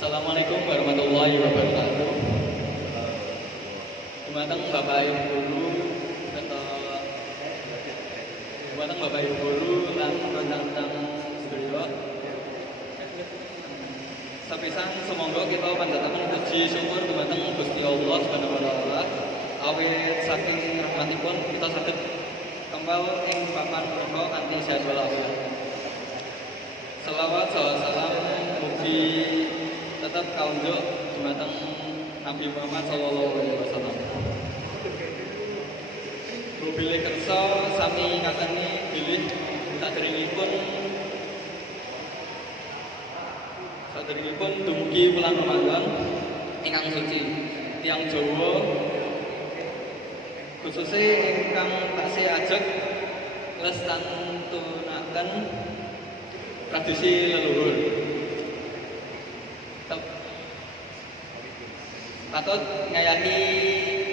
Assalamualaikum warahmatullahi wabarakatuh. Dumateng Bapak Ibu Guru atau dumateng Bapak Ibu Guru lan rekan-rekan sedaya. Sepisan sumangga kita panjataken puji syukur dumateng Gusti Allah Subhanahu wa taala. Awit saking rahmatipun kita saged kembal ing papan punika kanthi sehat walafiat. Selawat salam mugi tetap kaunjuk dumateng Nabi Muhammad sallallahu alaihi wasallam. Bilih kersa sami ngakeni bilih saderengipun dumugi wulan Ramadan ingkang suci. Tiyang Jawa khususnya ingkang taksih ajeg lestantunaken tradisi leluhur. Patut ngayani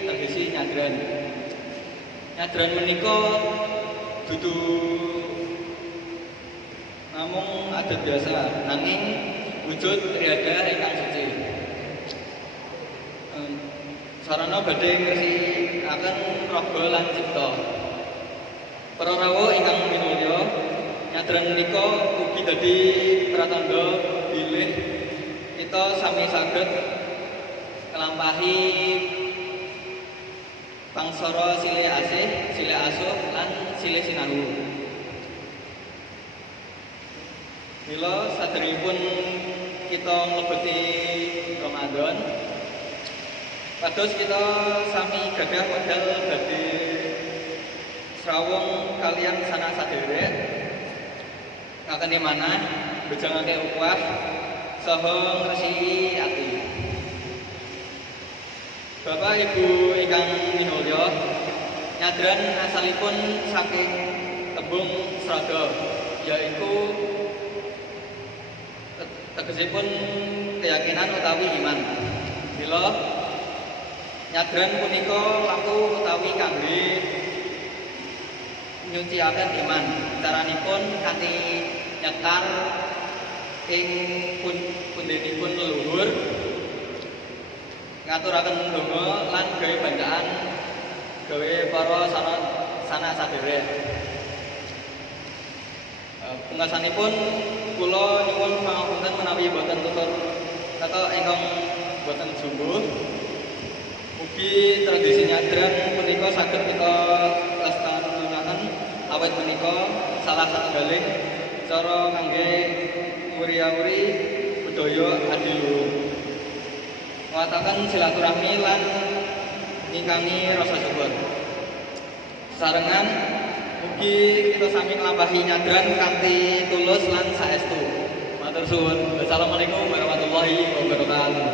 tradisi nyadran. Nyadran menika dudu namung adat biasa, nanging wujud ibadah ingkang suci. Sarana badhe ngresikaken raga lan cipta. Para rawuh ingkang minulya, nyadran menika ugi dadi pratandha bilih kita sami saged nglampahi pangsara silih asih, silih asuh lan silih sinahu. Mila saderengipun kita mlebeti Ramadan, pados kita sami gadah wedal badhe srawung kaliyan sanak sadherek ngakeni manah bejangake upah saha ngresiki ati. Bapak Ibu ingkang minulya, nyadran asalipun saking tembung sraga, yaiku tegesipun keyakinan utawi iman. Mila nyadran punika laku utawi kangge nyuciaken iman. Caranipun kanthi nyekar ing pundhenipun leluhur, ngaturaken donga lan gawe bandhaan gawe para sanak sadherek. Pungkasanipun kula nyuwun pangapunten menawi boten tutur kata ingkang boten jumbuh. Mugi tradisi nyadran punika saged kita lestarenaken awit menika salah satunggaling cara ngangge wuri-wuri budaya adiluhur. Ngatakan silaturahmi lan ngingkangi rasa syukur. Sarengan mugi kita sami nglampahi nyadran kanthi tulus lan saestu. Matur suwun. Wassalamualaikum warahmatullahi wabarakatuh.